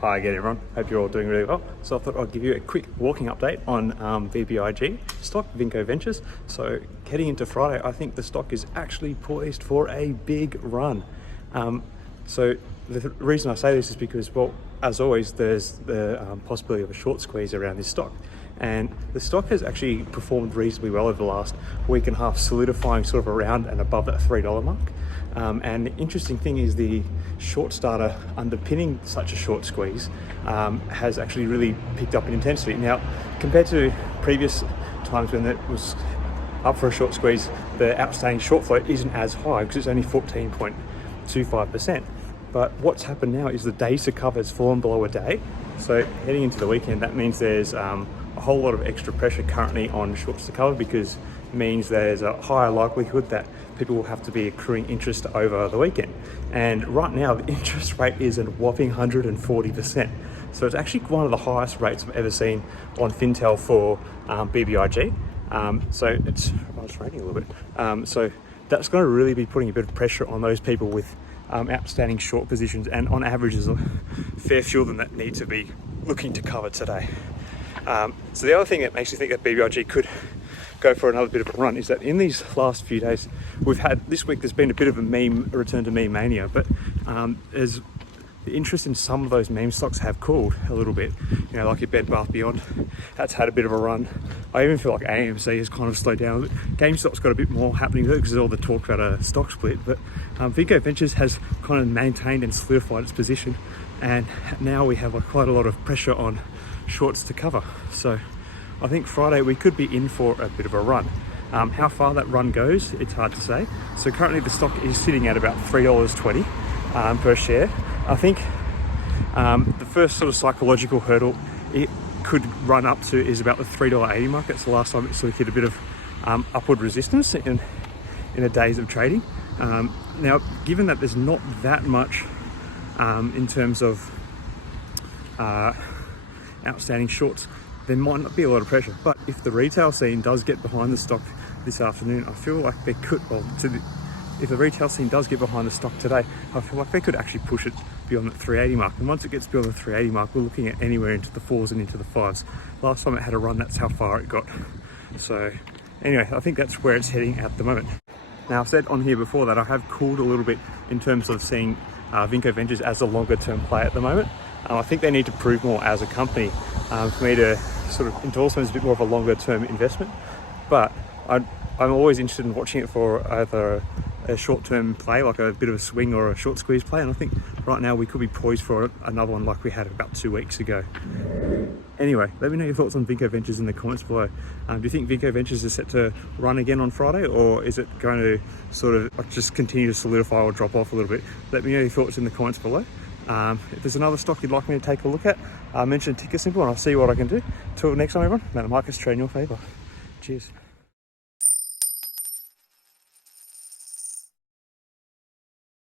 Hi again everyone, hope you're all doing really well. So I thought I'd give you a quick walking update on BBIG stock, Vinco Ventures. So heading into Friday, I think the stock is actually poised for a big run. So the reason I say this is because, well, as always, there's the possibility of a short squeeze around this stock. And the stock has actually performed reasonably well over the last week and a half, solidifying sort of around and above that $3 mark. And the interesting thing is the short starter underpinning such a short squeeze has actually really picked up in intensity. Now, compared to previous times when it was up for a short squeeze, the outstanding short float isn't as high because it's only 14.25%. But what's happened now is the days to cover has fallen below a day. So heading into the weekend, that means there's a whole lot of extra pressure currently on shorts to cover, because it means there's a higher likelihood that people will have to be accruing interest over the weekend. And right now the interest rate is a whopping 140%. So it's actually one of the highest rates I've ever seen on Fintel for BBIG. So it's raining a little bit. So that's going to really be putting a bit of pressure on those people with outstanding short positions, and on average there's a fair few of them that need to be looking to cover today. So the other thing that makes me think that BBIG could go for another bit of a run is that in these last few days we've had, this week there's been a bit of a return to meme mania, but as the interest in some of those meme stocks have cooled a little bit, you know, like your Bed Bath Beyond, that's had a bit of a run. I even feel like AMC has kind of slowed down a bit. GameStop's got a bit more happening there because there's all the talk about a stock split, but Vinco Ventures has kind of maintained and solidified its position, and now we have quite a lot of pressure on shorts to cover. So I think Friday we could be in for a bit of a run. How far that run goes, it's hard to say. So currently the stock is sitting at about $3.20 per share. I think the first sort of psychological hurdle it could run up to is about the $3.80 mark. That's the last time it sort of hit a bit of upward resistance in a days of trading. Now, given that there's not that much in terms of outstanding shorts, there might not be a lot of pressure. But if the retail scene does get behind the stock this afternoon, I feel like they could, if the retail scene does get behind the stock today, I feel like they could actually push it beyond that 380 mark. And once it gets beyond the 380 mark, we're looking at anywhere into the 4s and into the 5s. Last time it had a run, that's how far it got. So anyway, I think that's where it's heading at the moment. Now, I've said on here before that I have cooled a little bit in terms of seeing Vinco Ventures as a longer term play at the moment. I think they need to prove more as a company for me to sort of endorse them as a bit more of a longer term investment. But I'm always interested in watching it for either a short-term play, like a bit of a swing, or a short squeeze play. And I think right now we could be poised for another one like we had about 2 weeks ago. Anyway, let me know your thoughts on Vinco Ventures in the comments below. Do you think Vinco Ventures is set to run again on Friday, or is it going to sort of just continue to solidify or drop off a little bit? Let me know your thoughts in the comments below. If there's another stock you'd like me to take a look at, mention ticker symbol and I'll see what I can do. Till next time everyone, may the markets trade in your favour. Cheers.